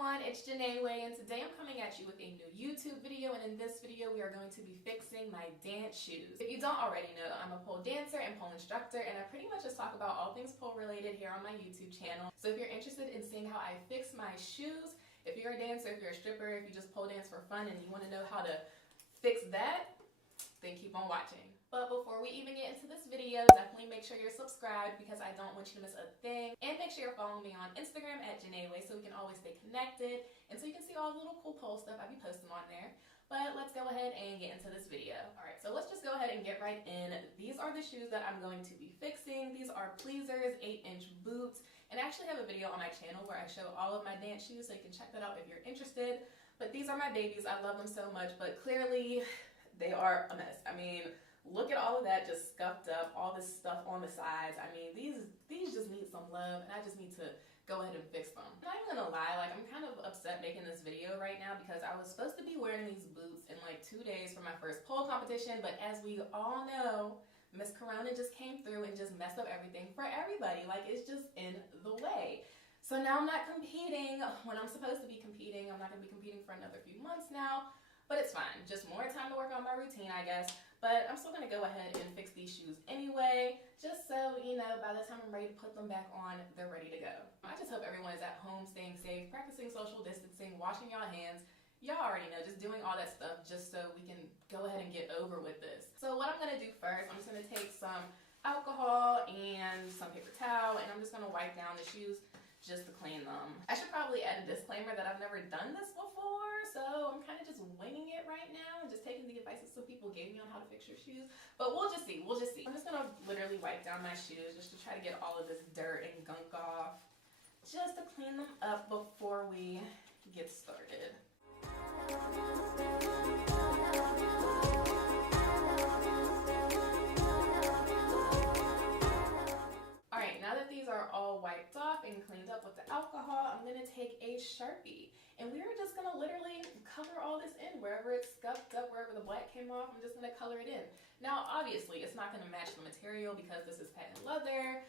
everyone, it's Janay, and today I'm coming at you with a new YouTube video, and in this video we are going to be fixing my dance shoes. If you don't already know, I'm a pole dancer and pole instructor, and I pretty much just talk about all things pole related here on my YouTube channel. So if you're interested in seeing how I fix my shoes, if you're a dancer, if you're a stripper, if you just pole dance for fun and you want to know how to fix that, then keep on watching. But before we even get into this video, definitely make sure you're subscribed because I don't want you to miss a thing. And make sure you're following me on Instagram at Janay so we can always stay connected and so you can see all the little cool pole stuff I be posting on there. But let's go ahead and get into this video. Alright, so let's just go ahead and get right in. These are the shoes that I'm going to be fixing. These are Pleasers 8-inch boots. And I actually have a video on my channel where I show all of my dance shoes, so you can check that out if you're interested. But these are my babies. I love them so much, but clearly they are a mess. I mean, look at all of that just scuffed up, all this stuff on the sides. I mean, these just need some love, and I just need to go ahead and fix them. I'm not even gonna lie, like, I'm kind of upset making this video right now because I was supposed to be wearing these boots in like 2 days for my first pole competition, but as we all know, Miss Corona just came through and just messed up everything for everybody. Like, it's just in the way. So now I'm not competing when I'm supposed to be competing. I'm not gonna be competing for another few months now, but it's fine. Just more time to work on my routine, I guess. But I'm still gonna go ahead and fix these shoes anyway, just so, you know, by the time I'm ready to put them back on, they're ready to go. I just hope everyone is at home, staying safe, practicing social distancing, washing y'all hands. Y'all already know, just doing all that stuff just so we can go ahead and get over with this. So what I'm gonna do first, I'm just gonna take some alcohol and some paper towel, and I'm just gonna wipe down the shoes just to clean them. I should probably add a disclaimer that I've never done this before, so I'm kind of just winging it right now and just taking the advice that some people gave me on how to fix your shoes. But we'll just see, I'm just gonna literally wipe down my shoes just to try to get all of this dirt and gunk off, just to clean them up before we get started. Alright, now that these are all wiped off and cleaned up with the alcohol, I'm going to take a Sharpie. And we're just going to literally color all this in. Wherever it's scuffed up, wherever the black came off, I'm just going to color it in. Now, obviously, it's not going to match the material because this is patent leather,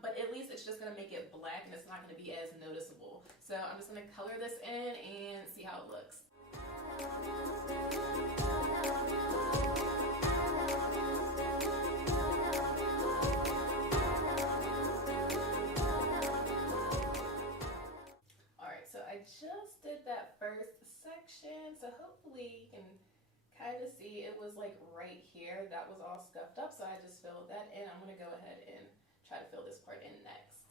but at least it's just going to make it black and it's not going to be as noticeable. So I'm just going to color this in and see how it looks. I just did that first section, so hopefully you can kind of see it was like right here that was all scuffed up, so I just filled that in. I'm going to go ahead and try to fill this part in next.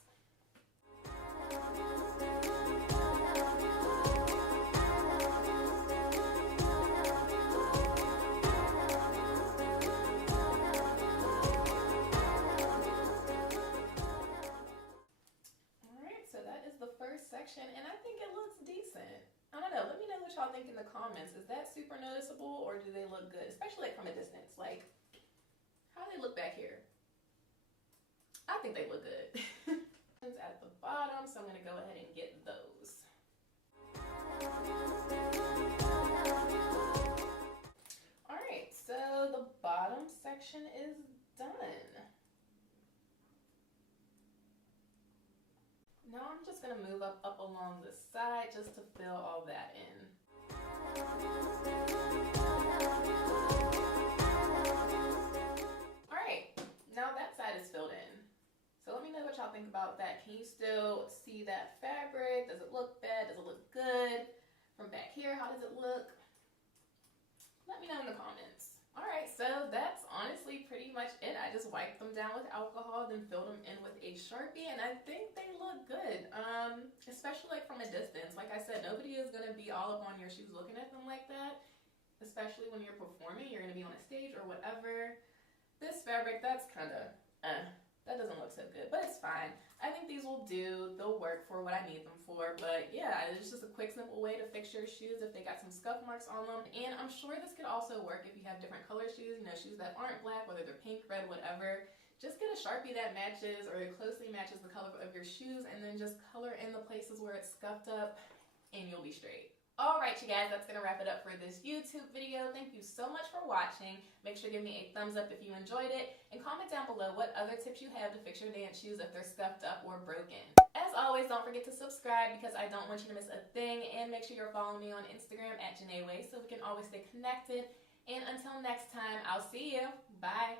Section, and I think it looks decent. I don't know, let me know what y'all think in the comments. Is that super noticeable or do they look good? Especially like from a distance. Like, how do they look back here? I think they look good. At the bottom, so I'm going to go ahead and get those. Alright, so the bottom section is done. Now I'm just going to move up along the side just to fill all that in. Alright, now that side is filled in. So let me know what y'all think about that. Can you still see that fabric? Does it look bad? Does it look good? From back here, how does it look? Let me know in the comments. Alright, so that's honestly pretty much it. I just wiped them down with alcohol, then filled them in with a Sharpie, and I think they look good. Especially like from a distance. Like I said, nobody is going to be all up on your shoes looking at them like that. Especially when you're performing, you're going to be on a stage or whatever. This fabric, that's kind of, that doesn't look so good, but it's fine. I think these will do. They'll work for what I need them for, but yeah, it's just a quick, simple way to fix your shoes if they got some scuff marks on them. And I'm sure this could also work if you have different color shoes, you know, shoes that aren't black, whether they're pink, red, whatever. Just get a Sharpie that matches or closely matches the color of your shoes, and then just color in the places where it's scuffed up, and you'll be straight. Alright you guys, that's going to wrap it up for this YouTube video. Thank you so much for watching. Make sure to give me a thumbs up if you enjoyed it, and comment down below what other tips you have to fix your dance shoes if they're scuffed up or broken. As always, don't forget to subscribe because I don't want you to miss a thing. make sure you're following me on Instagram at Janay so we can always stay connected. And until next time, I'll see you. Bye.